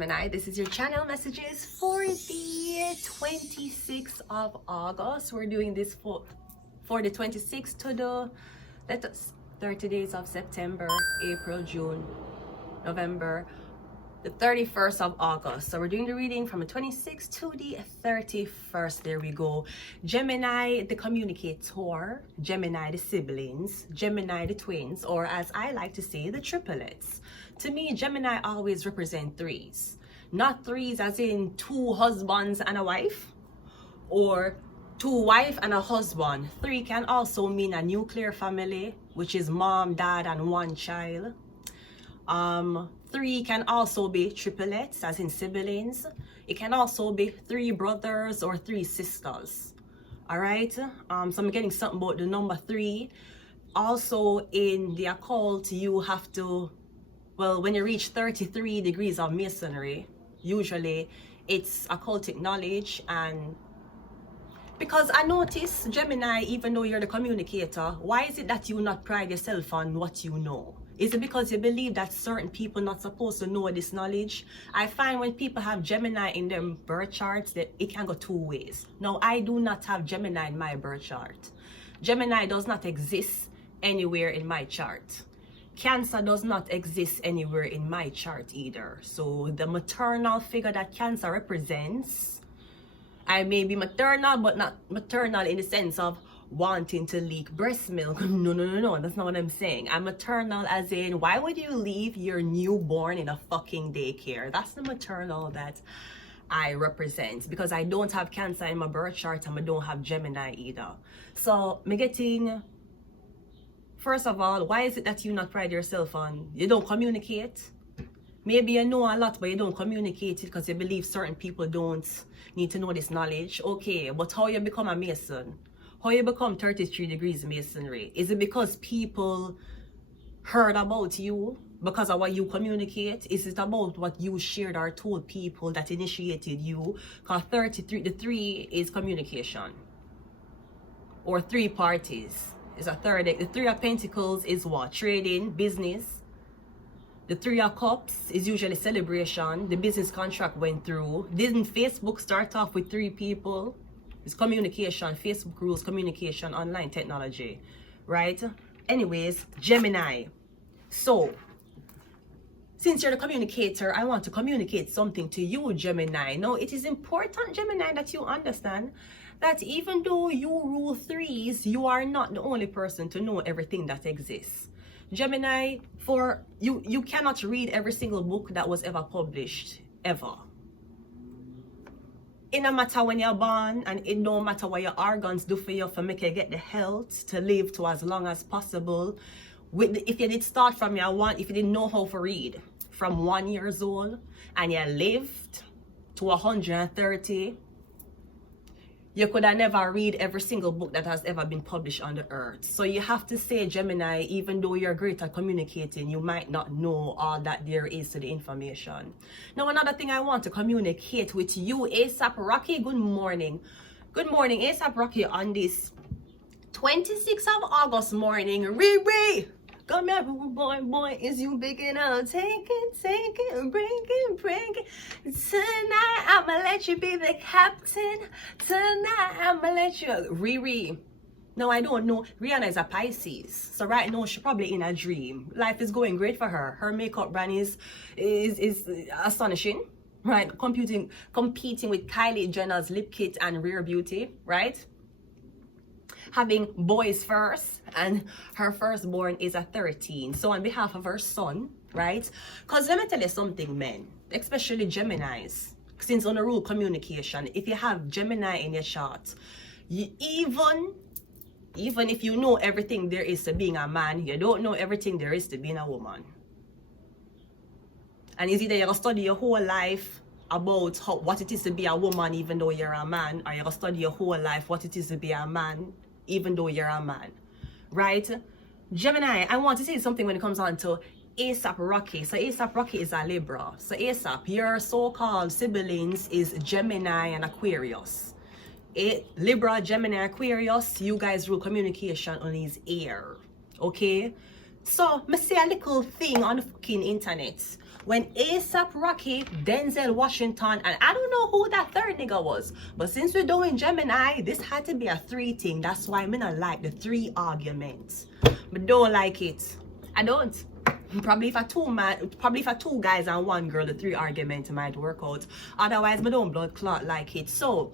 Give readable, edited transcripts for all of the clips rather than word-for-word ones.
Gemini. This is your channel messages for the 26th of August. We're doing this for the 26th to the 30 days of September, April, June, November, the 31st of August. So we're doing the reading from the 26th to the 31st. There we go. Gemini, the communicator, Gemini, the siblings, Gemini, the twins, or as I like to say, the triplets. To me, Gemini always represent threes. Not threes as in two husbands and a wife, or two wife and a husband. Three can also mean a nuclear family, which is mom, dad, and one child. Three can also be triplets, as in siblings. It can also be three brothers or three sisters. All right. So I'm getting something about the number three. Also, in the occult, you have to, well, when you reach 33 degrees of masonry, usually it's occultic knowledge. And because I notice, Gemini, even though you're the communicator, why is it that you not pride yourself on what you know? Is it because you believe that certain people not supposed to know this knowledge? I find when people have Gemini in their birth charts, that it can go two ways. Now, I do not have Gemini in my birth chart. Gemini does not exist anywhere in my chart. Cancer does not exist anywhere in my chart either. So the maternal figure that Cancer represents, I may be maternal, but not maternal in the sense of wanting to leak breast milk. No, that's not what I'm saying. I'm maternal as in, why would you leave your newborn in a fucking daycare? That's the maternal that I represent, because I don't have Cancer in my birth chart and I don't have Gemini either. So me getting, first of all, why is it that you not pride yourself on? You don't communicate. Maybe you know a lot, but you don't communicate it because you believe certain people don't need to know this knowledge. Okay, but how you become a Mason? How you become 33 degrees Masonry? Is it because people heard about you because of what you communicate? Is it about what you shared or told people that initiated you? Because 33, the three is communication. Or three parties is a third. The Three of Pentacles is what? Trading, business. The Three of Cups is usually celebration. The business contract went through. Didn't Facebook start off with three people? It's communication, Facebook rules, communication, online technology, right? Anyways, Gemini. So, since you're the communicator, I want to communicate something to you, Gemini. Now, it is important, Gemini, that you understand that even though you rule threes, you are not the only person to know everything that exists. Gemini, for you cannot read every single book that was ever published, ever. It no matter when you're born, and it no matter what your organs do for you for make you get the health to live to as long as possible. If you did start from if you didn't know how to read from 1 year old and you lived to 130, you could have never read every single book that has ever been published on the earth. So you have to say, Gemini, even though you're great at communicating, you might not know all that there is to the information. Now, another thing I want to communicate with you, ASAP Rocky, good morning. Good morning, ASAP Rocky, on this 26th of August morning. Riri, come here, boy, is you big enough? Take it, bring it. Tonight, I'ma let you be the captain. Tonight, I'ma let you. Riri. No, I don't know. Rihanna is a Pisces. So right now, she's probably in a dream. Life is going great for her. Her makeup brand is astonishing, right? Competing with Kylie Jenner's lip kit and Rare Beauty, right? Having boys first, and her firstborn is a 13. So on behalf of her son, right? Because let me tell you something, men, especially Geminis, since on the rule communication, if you have Gemini in your chart, even if you know everything there is to being a man, you don't know everything there is to being a woman. And it's either you're going to study your whole life about what it is to be a woman even though you're a man, or you're going to study your whole life what it is to be a man even though you're a man, right? Gemini, I want to say something when it comes on to ASAP Rocky. So ASAP Rocky is a Libra. So ASAP, your so-called siblings is Gemini and Aquarius. Libra, Gemini, Aquarius, you guys rule communication on his air, okay? So, I see a little thing on the fucking internet when ASAP Rocky, Denzel Washington, and I don't know who that third nigga was, but since we're doing Gemini, this had to be a 3 thing. That's why I'm not like the 3 arguments. But don't like it. I don't. Probably if a two guys and 1 girl, the 3 arguments might work out. Otherwise, I don't blood clot like it. So,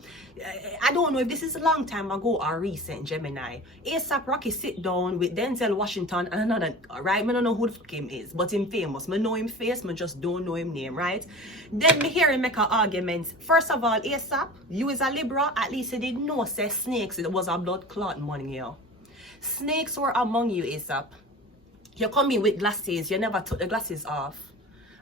I don't know if this is a long time ago or recent Gemini. ASAP Rocky sit down with Denzel Washington and another, right? I don't know who the fuck him is, but him famous. I know him face, I just don't know him name, right? Then me hear him make an argument. First of all, ASAP, you is a Libra, at least you didn't know say snakes, it was a blood clot money here. Snakes were among you, ASAP. You come in with glasses, you never took the glasses off.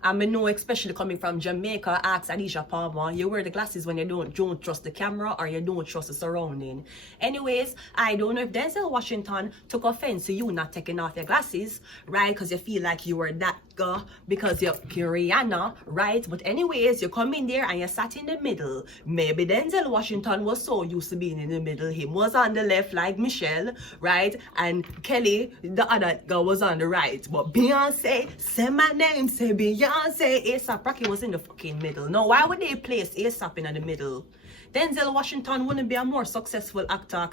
And I know, especially coming from Jamaica, ask Adisha Palmer, you wear the glasses when you don't trust the camera or you don't trust the surrounding. Anyways, I don't know if Denzel Washington took offense to you not taking off your glasses, right? Because you feel like you were that girl because you're Rihanna, right? But anyways, you come in there and you sat in the middle. Maybe Denzel Washington was so used to being in the middle. He was on the left like Michelle, right? And Kelly, the other girl, was on the right. But Beyonce, say my name, say Beyonce. ASAP Rocky was in the fucking middle. Now, why would they place ASAP in the middle? Denzel Washington wouldn't be a more successful actor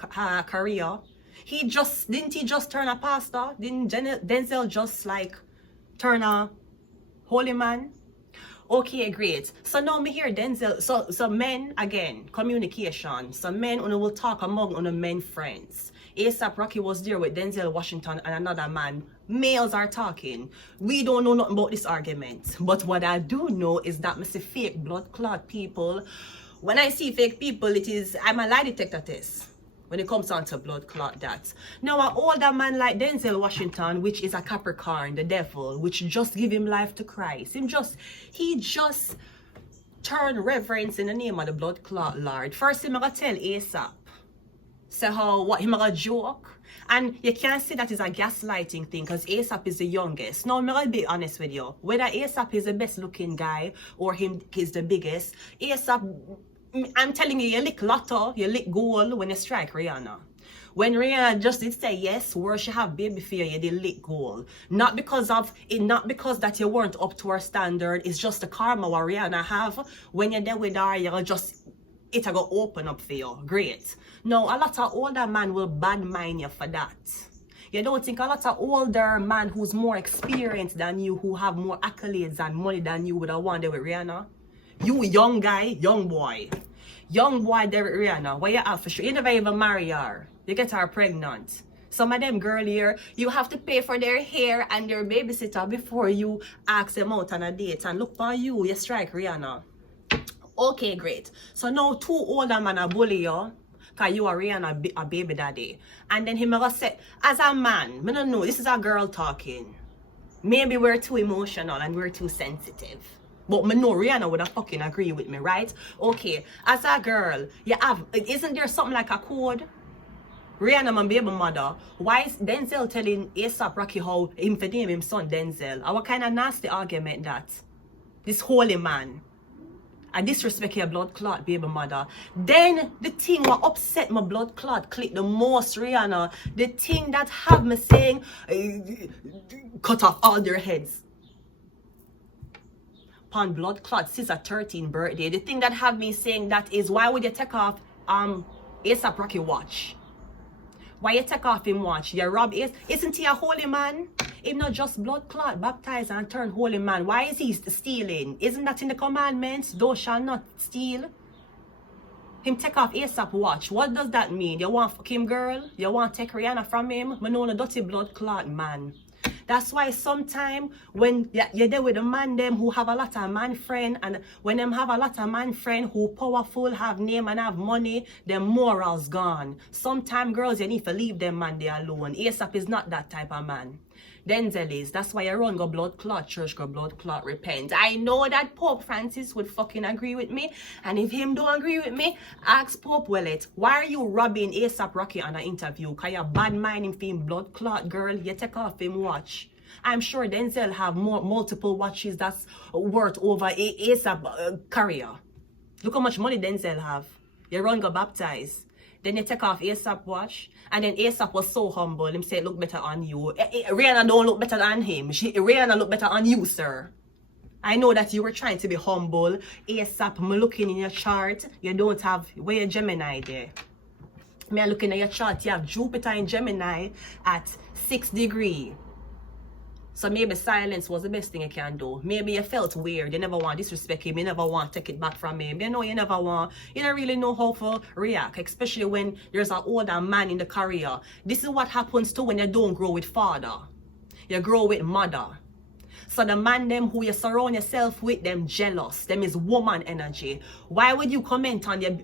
career. Didn't he just turn a pastor? Didn't Denzel just like turn a holy man? Okay, great. So now me hear Denzel. So men, again, communication. So men will talk among men friends. ASAP Rocky was there with Denzel Washington and another man. Males are talking. We don't know nothing about this argument. But what I do know is that I see fake blood clot people. When I see fake people, I'm a lie detector test. When it comes down to blood clot that. Now an older man like Denzel Washington, which is a Capricorn, the devil, which just give him life to Christ. He just turned reverence in the name of the blood clot Lord. First him gonna tell ASAP. Say what him gonna joke. And you can't say that is a gaslighting thing because ASAP is the youngest. Now, I'm gonna be honest with you. Whether ASAP is the best looking guy or him is the biggest, ASAP, I'm telling you, you lick lotto, you lick gold when you strike Rihanna. When Rihanna just did say yes, where she have baby fear, you did lick gold. Not because that you weren't up to her standard, it's just the karma what Rihanna have. When you're there with her, you'll just, it'll go open up for you. Great. Now, a lot of older man will bad mind you for that. You don't think a lot of older man who's more experienced than you, who have more accolades and money than you would have wanted with Rihanna? You young guy, young boy there with Rihanna, what you have for sure? You never even marry her. You get her pregnant. Some of them girl here, you have to pay for their hair and their babysitter before you ask them out on a date. And look for you strike Rihanna. Okay, great. So now 2 older men are bully you. Because you are Rihanna a baby daddy. And then him ever say, as a man, I don't know, this is a girl talking. Maybe we're too emotional and we're too sensitive. But I know Rihanna would have fucking agree with me, right? Okay, as a girl, isn't there something like a code? Rihanna, my baby mother, why is Denzel telling ASAP Rocky how him for name him son Denzel? What kind of nasty argument that? This holy man. I disrespect your blood clot, baby mother. Then the thing what upset my blood clot click the most, Rihanna, the thing that have me saying, cut off all their heads. Upon blood clot, since a 13th birthday, the thing that have me saying that is, why would you take off ASAP Rocky watch? Why you take off him watch? You rob isn't he a holy man? Him not just blood clot, baptized and turn holy man. Why is he stealing? Isn't that in the commandments? Thou shalt not steal. Him take off ASAP watch. What does that mean? You want fuck him, girl? You want take Rihanna from him? I know a dirty blood clot man. That's why sometime when you're there with a man them who have a lot of man friend, and when them have a lot of man friend who powerful, have name and have money, their morals gone. Sometime girls, you need to leave them man there alone. ASAP is not that type of man. Denzel is. That's why you run go blood clot church, go blood clot repent. I know that Pope Francis would fucking agree with me. And if him don't agree with me, ask Pope Wellet, why are you robbing ASAP Rocky on an interview? Cause you bad mind him for him blood clot, girl. You take off him watch. I'm sure Denzel have multiple watches that's worth over ASAP career. Look how much money Denzel have. You run go baptized. Then you take off ASAP watch. And then ASAP was so humble. Him say it look better on you. Rihanna don't look better than him. Rihanna look better on you, sir. I know that you were trying to be humble. ASAP, I'm looking in your chart. You don't have, where your Gemini there? Me looking at your chart, you have Jupiter in Gemini at 6 degrees. So maybe silence was the best thing you can do. Maybe you felt weird. You never want to disrespect him. You never want to take it back from him. You know, you never want. You don't really know how to react, especially when there's an older man in the career. This is what happens too when you don't grow with father. You grow with mother. So the man them who you surround yourself with, them jealous. Them is woman energy. Why would you comment on your...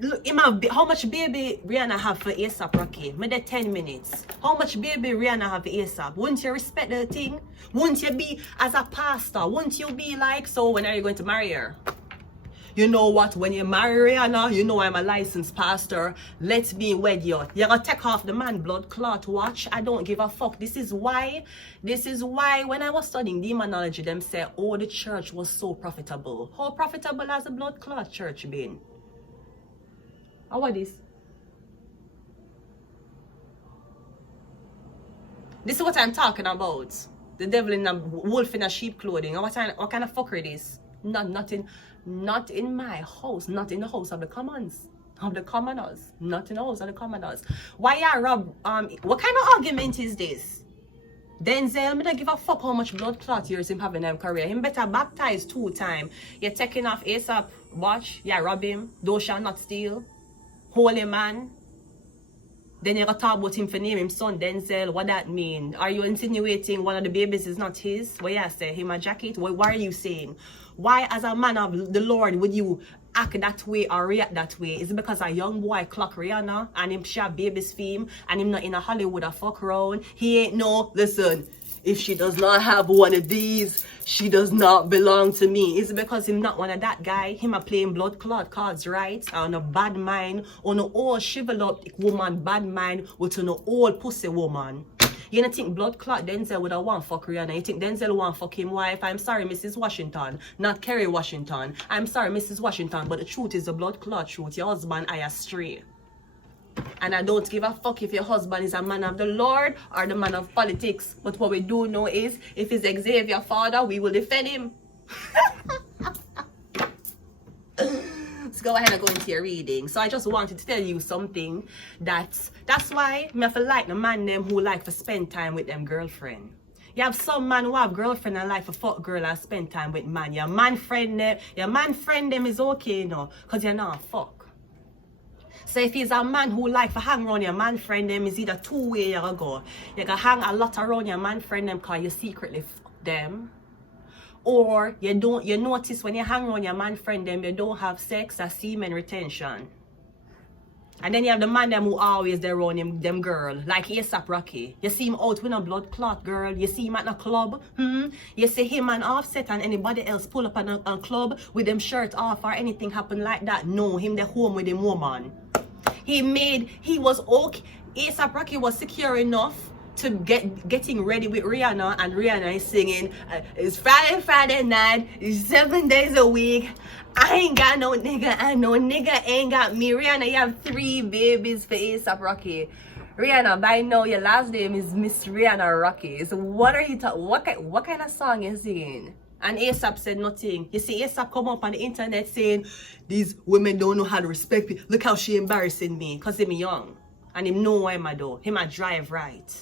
Look, how much baby Rihanna have for ASAP Rocky? Maybe 10 minutes. How much baby Rihanna have for ASAP? Wouldn't you respect the thing? Wouldn't you be, as a pastor, wouldn't you be like, so when are you going to marry her? You know what, when you marry Rihanna, you know I'm a licensed pastor. Let me wed you. You're gonna take off the man blood clot watch. I don't give a fuck. This is why when I was studying demonology, them say, oh, the church was so profitable. How profitable has the blood clot church been? How are this? This is what I'm talking about. The devil in a wolf in a sheep clothing. What kind of fuckery this? Not in my house. Not in the house of the commons. Of the commoners. Not in the house of the commoners. Why you rob? What kind of argument is this? Denzel, me don't give a fuck how much blood clot years him having in career. Him better baptize 2 times. You're taking off ASAP watch. You rob him. Thou shall not steal. Holy man. Then you're gonna talk about him for name him son Denzel. What that mean? Are you insinuating one of the babies is not his? What you say? Him a jacket? What are you saying? Why as a man of the Lord would you act that way or react that way? Is it because a young boy clock Rihanna and him share baby's fame and him not in a Hollywood a fuck around? He ain't no, listen, if she does not have one of these, she does not belong to me. Is it because him not one of that guy? Him a playing blood clot cards, right? On a bad mind, on an old shrivel up woman, bad mind with an old pussy woman. You don't think blood clot Denzel would have want fuck Rihanna? You think Denzel want fuck him wife? I'm sorry, Mrs. Washington, not Kerry Washington. I'm sorry, Mrs. Washington, but the truth is the blood clot truth. Your husband I astray. And I don't give a fuck if your husband is a man of the Lord or the man of politics. But what we do know is, if he's Xavier father, we will defend him. Let's go ahead and go into your reading. So I just wanted to tell you something that's why me feel like the man them who like to spend time with them girlfriend. You have some man who have girlfriend and like to fuck girl and spend time with man. Your man friend them is okay, you know, because you're not fuck. So if he's a man who like to hang around your man friend them, is either 2 ways you gonna go. You can hang a lot around your man friend them because you secretly fuck them. Or you notice when you hang around your man friend them, you don't have sex or semen retention. And then you have the man them who always there around him, them girl, like ASAP Rocky. You see him out with a blood clot girl. You see him at a club. You see him and Offset and anybody else pull up on a club with them shirt off or anything happen like that. No, him there home with him woman. He was okay. ASAP Rocky was secure enough to getting ready with Rihanna, and Rihanna is singing, it's Friday night, it's 7 days a week. I ain't got no nigga, and no nigga ain't got me. Rihanna, you have 3 babies for ASAP Rocky. Rihanna, by now your last name is Miss Rihanna Rocky. So what are you talking? What kind of song you singing? And ASAP said nothing. You see ASAP come up on the internet saying, these women don't know how to respect me. Look how she embarrassing me. Because him young. And him know why I do. Him a drive right.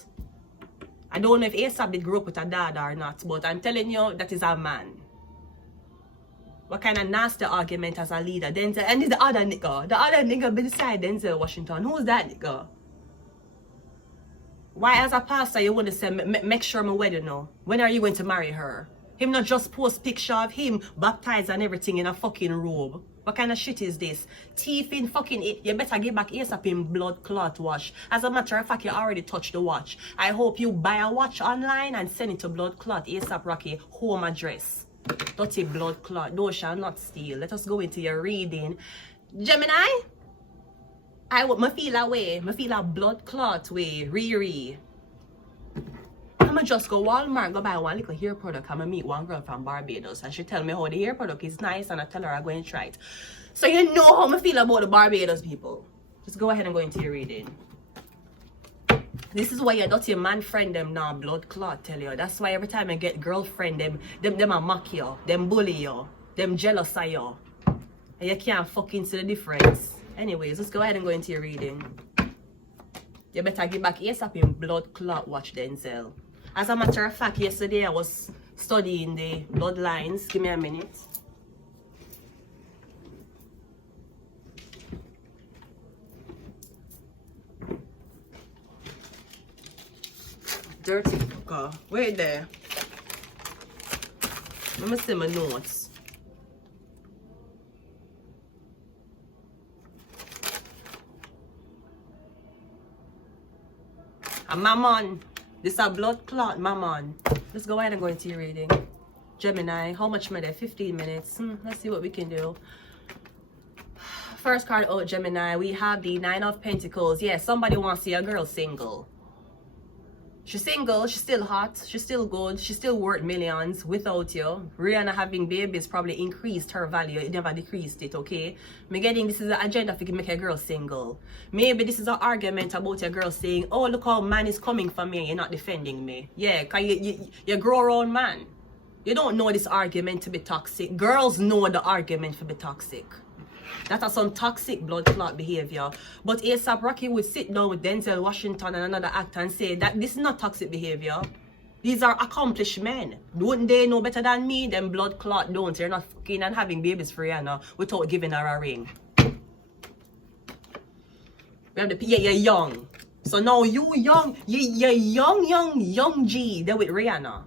I don't know if ASAP did grow up with a dad or not. But I'm telling you, that is a man. What kind of nasty argument as a leader? Denzel, and the other nigga. The other nigga beside Denzel Washington. Who's that nigga? Why as a pastor you want to say, make sure my wedding now? When are you going to marry her? Him not just post picture of him baptized and everything in a fucking robe. What kind of shit is this? Thief in fucking it. You better give back ASAP in blood clot watch. As a matter of fact, you already touched the watch. I hope you buy a watch online and send it to blood clot ASAP Rocky home address. Dirty blood clot. Thou shall not steal. Let us go into your reading. Gemini? I feel a way. I feel a blood clot way. Riri. I'ma just go Walmart, go buy one little hair product. I'ma meet one girl from Barbados and she tell me how the hair product is nice and I tell her I'm going to try it. So you know how I feel about the Barbados people. Just go ahead and go into your reading. This is why your dirty man friend them now blood clot, tell you. That's why every time I get girlfriend, them a mock you, them bully you, them jealous of you. And you can't fucking see the difference. Anyways, let's go ahead and go into your reading. You better get back ASAP in blood clot watch Denzel. As a matter of fact, yesterday I was studying the bloodlines. Give me a minute. Dirty fucker. Wait there. Let me see my notes. And my man, this is a blood clot, my man. Let's go ahead and go into your reading. Gemini, how much more there? 15 minutes. Let's see what we can do. First card out, Gemini. We have the 9 of Pentacles. Yeah, somebody wants to see a girl single. She's single, she's still hot, she's still good, she's still worth millions without you. Rihanna having babies probably increased her value, it never decreased it, okay? Me getting this is an agenda for make a girl single. Maybe this is an argument about a girl saying, oh, look how man is coming for me, you're not defending me. Yeah, cause you grow around man. You don't know this argument to be toxic. Girls know the argument to be toxic. That is some toxic blood clot behavior. But A$AP Rocky would sit down with Denzel Washington and another actor and say that this is not toxic behavior. These are accomplished men. Don't they know better than me? Them blood clot don't. You're not fucking and having babies for Rihanna without giving her a ring. We have the you're young. So now you young, you're young G. They're with Rihanna.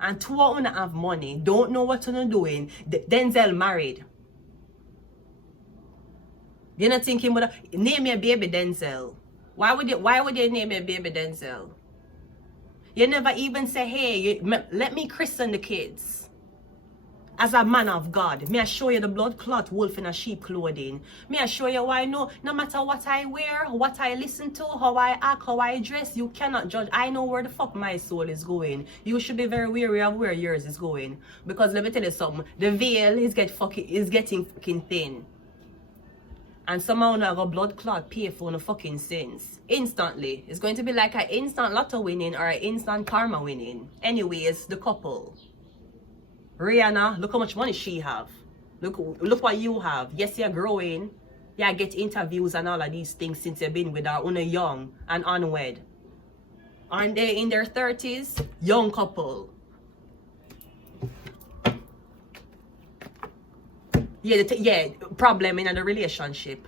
And two of them have money, don't know what they're doing. Denzel married. You're not thinking about name your baby Denzel. Why would you name your baby Denzel? You never even say, hey, let me christen the kids. As a man of God, may I show you the blood clot wolf in a sheep clothing. May I show you why no matter what I wear, what I listen to, how I act, how I dress, you cannot judge. I know where the fuck my soul is going. You should be very wary of where yours is going. Because let me tell you something, the veil is getting fucking thin. And somehow now got blood clot pay for the fucking sins. Instantly. It's going to be like an instant lotto winning or an instant karma winning. Anyways, the couple. Rihanna, look how much money she have. Look what you have. Yes, you're growing. Yeah, get interviews and all of these things since you've been with her when you're young and unwed. Aren't they in their 30s? Young couple. Yeah, problem in the relationship.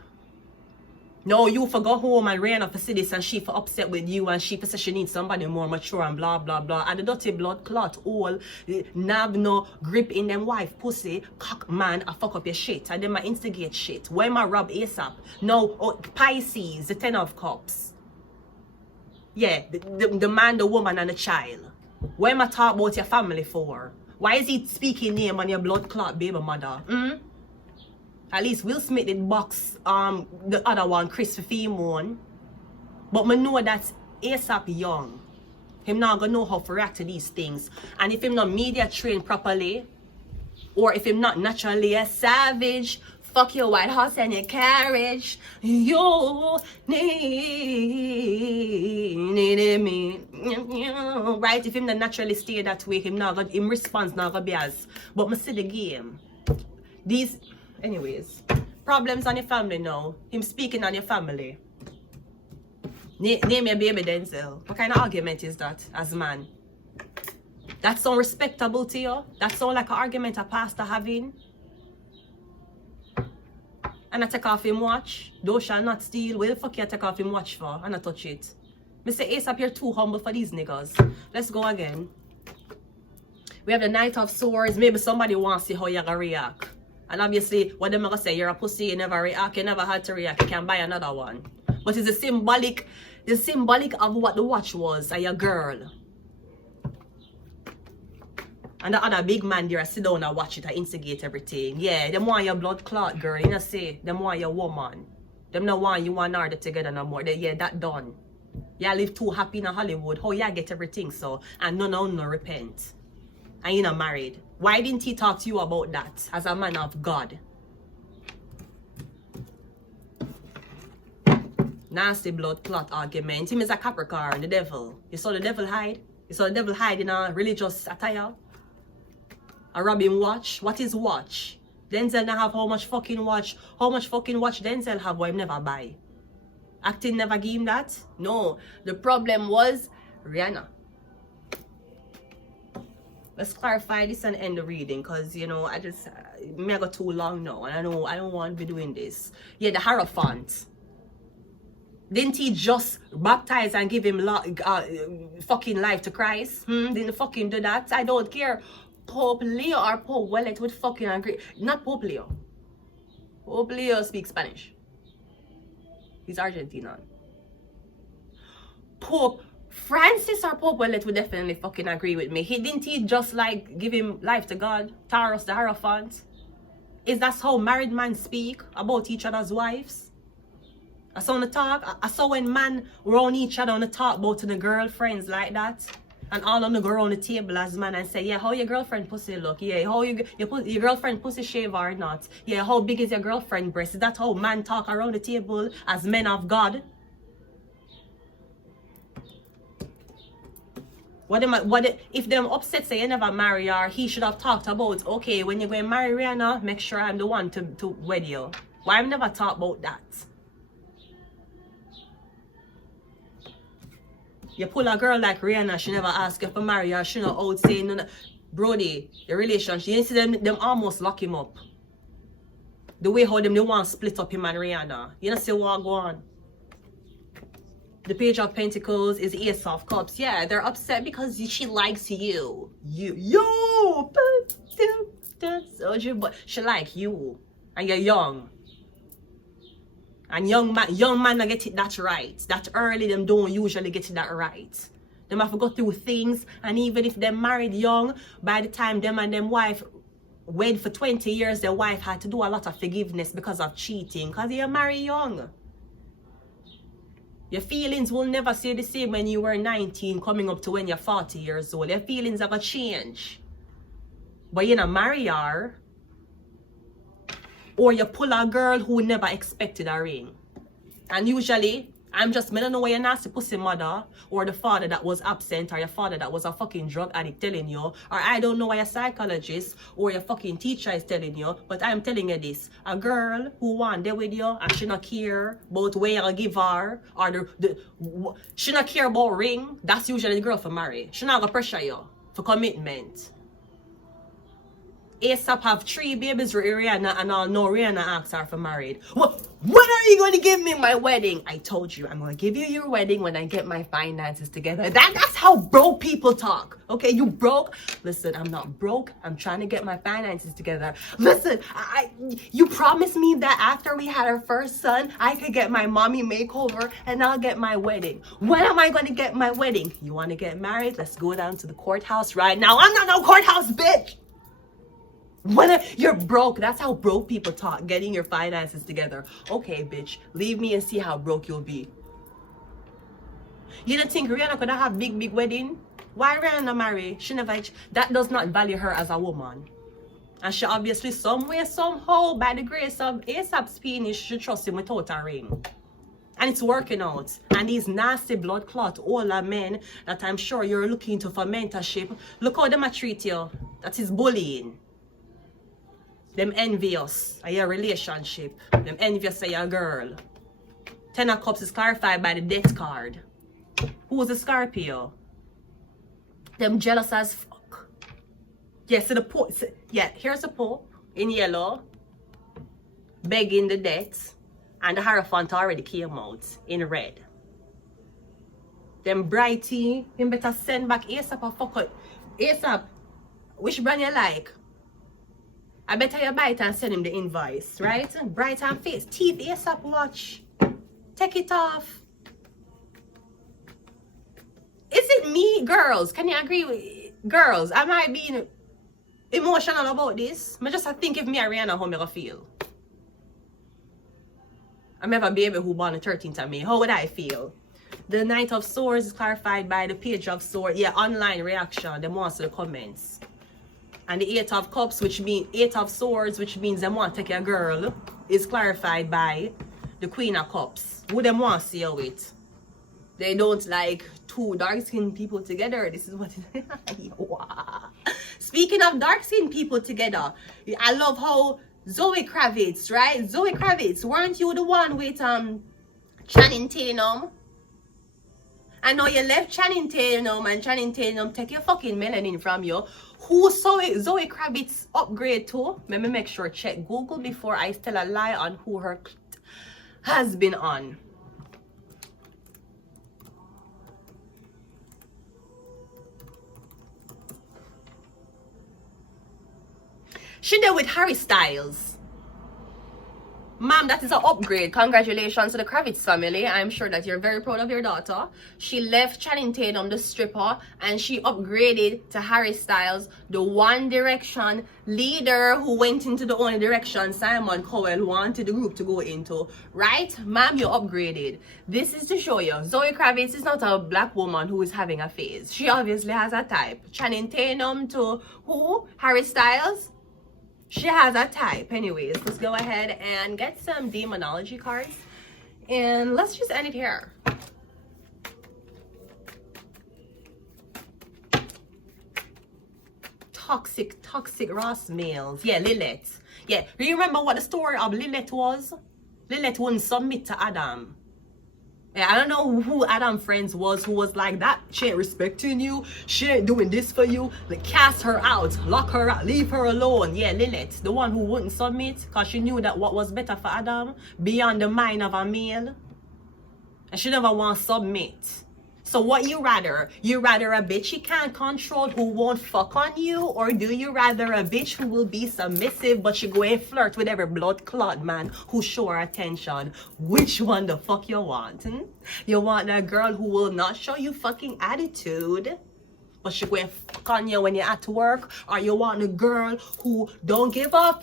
No, you for go home and Rihanna for see this and she for upset with you and she for say she needs somebody more mature and blah blah blah. And the dirty blood clot all nav no grip in them wife pussy cock man I fuck up your shit and them I instigate shit. Why my rob ASAP? No, Pisces, the 10 of cups. Yeah, the man, the woman and the child. Why am I talk about your family for? Why is he speaking name on your blood clot baby mother? At least Will Smith did box the other one, Chris Femon. But I know that ASAP young. Him not gonna know how to react to these things. And if him not media trained properly, or if him not naturally a savage, fuck your white horse and your carriage. You need me. Right? If him not naturally stay that way, him response not gonna be as. But I see the game. These anyways, problems on your family now. Him speaking on your family. Name your baby Denzel. What kind of argument is that as a man? That sound respectable to you? That sound like an argument a pastor having? And I take off him watch. Thou shall not steal. Where the fuck you take off him watch for? And I touch it. Mr. A$AP, you're too humble for these niggas. Let's go again. We have the Knight of Swords. Maybe somebody wants to see how you're gonna react. And obviously, what them gonna say, you're a pussy, you never react, you never had to react, you can buy another one. But it's the symbolic of what the watch was, a girl. And the other big man there sit down and watch it and instigate everything. Yeah, them want your blood clot, girl, you know say, them want your woman. Them not want you and her together no more. Yeah, that done. You live too happy in Hollywood, how you get everything so, and no repent. And you're not married. Why didn't he talk to you about that as a man of God? Nasty blood clot argument. Him is a Capricorn, the devil. You saw the devil hide? You saw the devil hide in a religious attire? A Robin watch? What is watch? Denzel now have how much fucking watch? How much fucking watch Denzel have what him never buy? Acting never give him that? No. The problem was Rihanna. Let's clarify this and end the reading, because you know I got too long now and I know I don't want to be doing this. Yeah, the Hierophant. Didn't he just baptize and give him fucking life to Christ? Didn't fucking do that? I don't care. Pope Leo or Pope Wellet would fucking agree. Not Pope Leo. Pope Leo speaks Spanish. He's Argentinian. Pope Francis or Pope Wellet would definitely fucking agree with me. Didn't he just like give him life to God? Taurus the Hierophant. Is that how married men speak about each other's wives? I saw on the talk. I saw when men were on each other on the talk about to the girlfriends like that. And all of them go around the table as man and say, yeah, how your girlfriend pussy look? Yeah, how your girlfriend pussy shave or not? Yeah, how big is your girlfriend breast? Is that how men talk around the table as men of God? If them upset say you never marry her, he should have talked about, okay, when you're going to marry Rihanna, make sure I'm the one to wed you. Why I've never talked about that? You pull a girl like Rihanna, she never ask you for marry her, she not out saying, no, Brody, the relationship, you see them almost lock him up. The way how they want to split up him and Rihanna. You know see what go on. The Page of Pentacles is Ace of Cups. Yeah, they're upset because she likes you. But she like you. And you're young. And young man I get it that right. That early them don't usually get it that right. Them have to go through things, and even if they're married young, by the time them and them wife wed for 20 years, their wife had to do a lot of forgiveness because of cheating. Because you're married young. Your feelings will never stay the same when you were 19 coming up to when you're 40 years old. Your feelings are going to change. But you know, marry her. Or you pull a girl who never expected a ring. And usually, I don't know why you're nasty pussy mother, or the father that was absent, or your father that was a fucking drug addict telling you, or I don't know why a psychologist or your fucking teacher is telling you, but I'm telling you this. A girl who want there with you and she not care about where you give her, or she not care about ring, that's usually the girl for marry. She not gonna pressure you for commitment. ASAP have 3 babies with Rihanna, and all know Rihanna asks her for married. When are you going to give me my wedding? I told you I'm going to give you your wedding when I get my finances together. That's how broke people talk. Okay, you broke? Listen, I'm not broke. I'm trying to get my finances together. Listen, you promised me that after we had our first son, I could get my mommy makeover and I'll get my wedding. When am I going to get my wedding? You want to get married? Let's go down to the courthouse right now. I'm not no courthouse, bitch. When you're broke, that's how broke people talk, getting your finances together. Okay, bitch, leave me and see how broke you'll be. You don't think Rihanna could have big wedding? Why Rihanna marry? She never, that does not value her as a woman. And she obviously somewhere, somehow, by the grace of ASAP's penis, she trusts him without a ring. And it's working out. And these nasty blood clot older men that I'm sure you're looking to for mentorship, look how them treat you. That is bullying. Them envious of your relationship. Them envious of your girl. 10 of Cups is clarified by the Death card. Who's the Scorpio? Them jealous as fuck. Yeah, so the Pope. Yeah, here's the Pope in yellow. Begging the debt. And the Hierophant already came out in red. Them Brighty, him better send back ASAP a fuck up. ASAP, which brand you like? I better you buy it and send him the invoice, right? Bright and face. Teeth, ASAP watch. Take it off. Is it me, girls? Can you agree with girls? Am I being emotional about this? I just think if me and Rihanna, how me gonna feel? I have a baby who born the 13th of May. How would I feel? The Knight of Swords is clarified by the Page of Swords. Yeah, online reaction. Them wants the comments. And the 8 of Cups, which means 8 of Swords, which means them want to take a girl, is clarified by the Queen of Cups. Who them want to see you with? They don't like two dark-skinned people together. This is what Speaking of dark-skinned people together, I love how Zoe Kravitz, right? Zoe Kravitz, weren't you the one with Channing Tatum? I know you left Channing Tatum and Channing Tatum take your fucking melanin from you. Who saw it? Zoe Kravitz upgrade to? Let me make sure, check Google before I tell a lie on who her has been on. She did with Harry Styles. Ma'am, that is an upgrade. Congratulations to the Kravitz family. I'm sure that you're very proud of your daughter. She left Channing Tatum, the stripper, and she upgraded to Harry Styles, the One Direction leader who went into the only direction Simon Cowell wanted the group to go into. Right? Ma'am, you upgraded. This is to show you, Zoe Kravitz is not a black woman who is having a phase. She obviously has a type. Channing Tatum to who? Harry Styles? She has a type. Anyways, let's go ahead and get some demonology cards. And let's just end it here. Toxic Ross males. Yeah, Lilith. Yeah, do you remember what the story of Lilith was? Lilith wouldn't submit to Adam. Yeah, I don't know who Adam's friends was who was like that. She ain't respecting you. She ain't doing this for you. Like, cast her out. Lock her out. Leave her alone. Yeah, Lilith. The one who wouldn't submit because she knew that what was better for Adam beyond the mind of a male. And she never want to submit. So what you rather? You rather a bitch you can't control who won't fuck on you? Or do you rather a bitch who will be submissive but she go and flirt with every blood clot man who show her attention? Which one the fuck you want? You want a girl who will not show you fucking attitude but she go and fuck on you when you're at work? Or you want a girl who don't give up?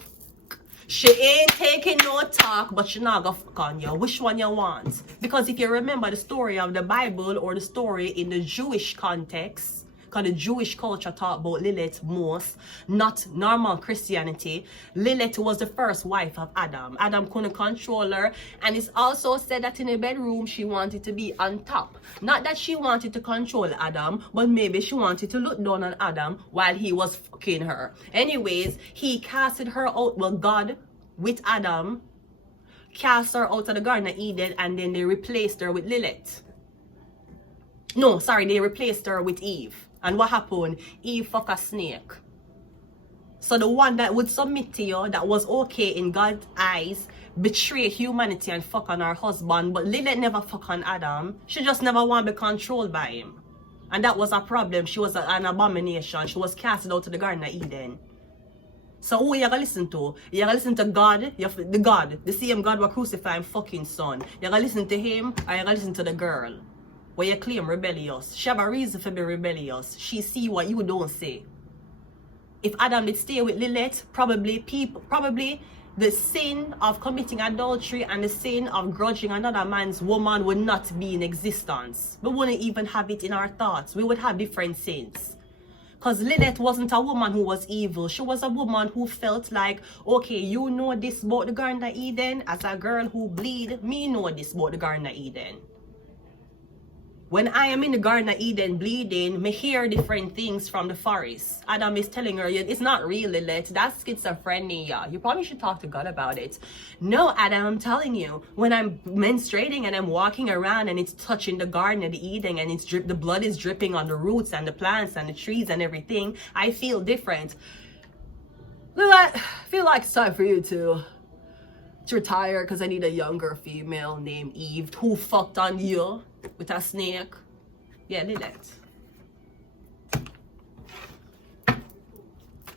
She ain't taking no talk, but she not gonna fuck on you. Which one you want? Because if you remember the story of the Bible or the story in the Jewish context, because the Jewish culture taught about Lilith most, not normal Christianity. Lilith was the first wife of Adam. Adam couldn't control her, and it's also said that in the bedroom she wanted to be on top. Not that she wanted to control Adam, but maybe she wanted to look down on Adam while he was fucking her. Anyways, he casted her out. Well, God, with Adam, cast her out of the Garden of Eden, and then they replaced her with Lilith. No, sorry, they replaced her with Eve. And what happened? Eve fuck a snake. So the one that would submit to you, that was okay in God's eyes, betray humanity and fuck on her husband. But Lilith never fuck on Adam. She just never want to be controlled by him. And that was a problem. She was an abomination. She was casted out of the Garden of Eden. So who you gonna listen to? You gonna listen to God? The same God who crucified him fucking son. You gonna listen to him, or you gonna listen to the girl where you claim rebellious? She have a reason for being rebellious. She see what you don't see. If Adam did stay with Lilith, probably the sin of committing adultery and the sin of grudging another man's woman would not be in existence. We wouldn't even have it in our thoughts. We would have different sins. Because Lilith wasn't a woman who was evil. She was a woman who felt like, okay, you know this about the Garden of Eden. As a girl who bleed, me know this about the Garden of Eden. When I am in the Garden of Eden bleeding, me hear different things from the forest. Adam is telling her, it's not real, Lilith. That's schizophrenia. You probably should talk to God about it. No, Adam, I'm telling you, when I'm menstruating and I'm walking around and it's touching the Garden of Eden and it's the blood is dripping on the roots and the plants and the trees and everything, I feel different. I feel like it's time for you to retire because I need a younger female named Eve who fucked on you with a snake. Yeah, Lilith.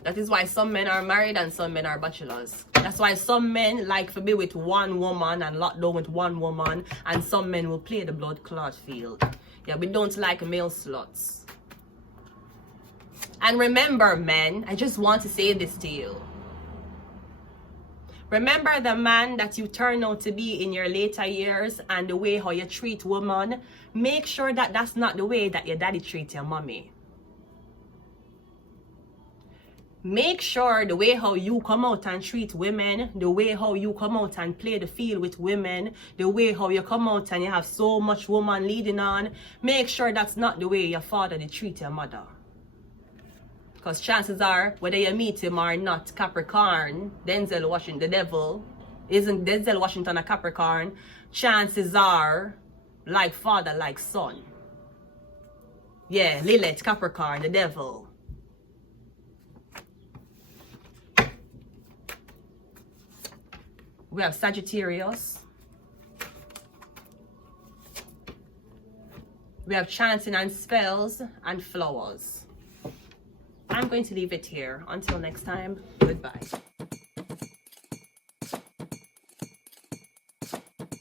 That is why some men are married and some men are bachelors. That's why some men like to be with one woman and lock down with one woman, and some men will play the blood clot field. Yeah, we don't like male sluts. And remember, men, I just want to say this to you. Remember the man that you turn out to be in your later years and the way how you treat women. Make sure that that's not the way that your daddy treats your mommy. make sure the way how you come out and treat women, the way how you come out and play the field with women, the way how you come out and you have so much woman leading on, make sure that's not the way your father did treat your mother. Because chances are, whether you meet him or not, Capricorn, Denzel Washington, the devil, isn't Denzel Washington a Capricorn? Chances are, like father, like son. Yeah, Lilith, Capricorn, the devil. We have Sagittarius. We have chanting and spells and flowers. I'm going to leave it here. Until next time, goodbye.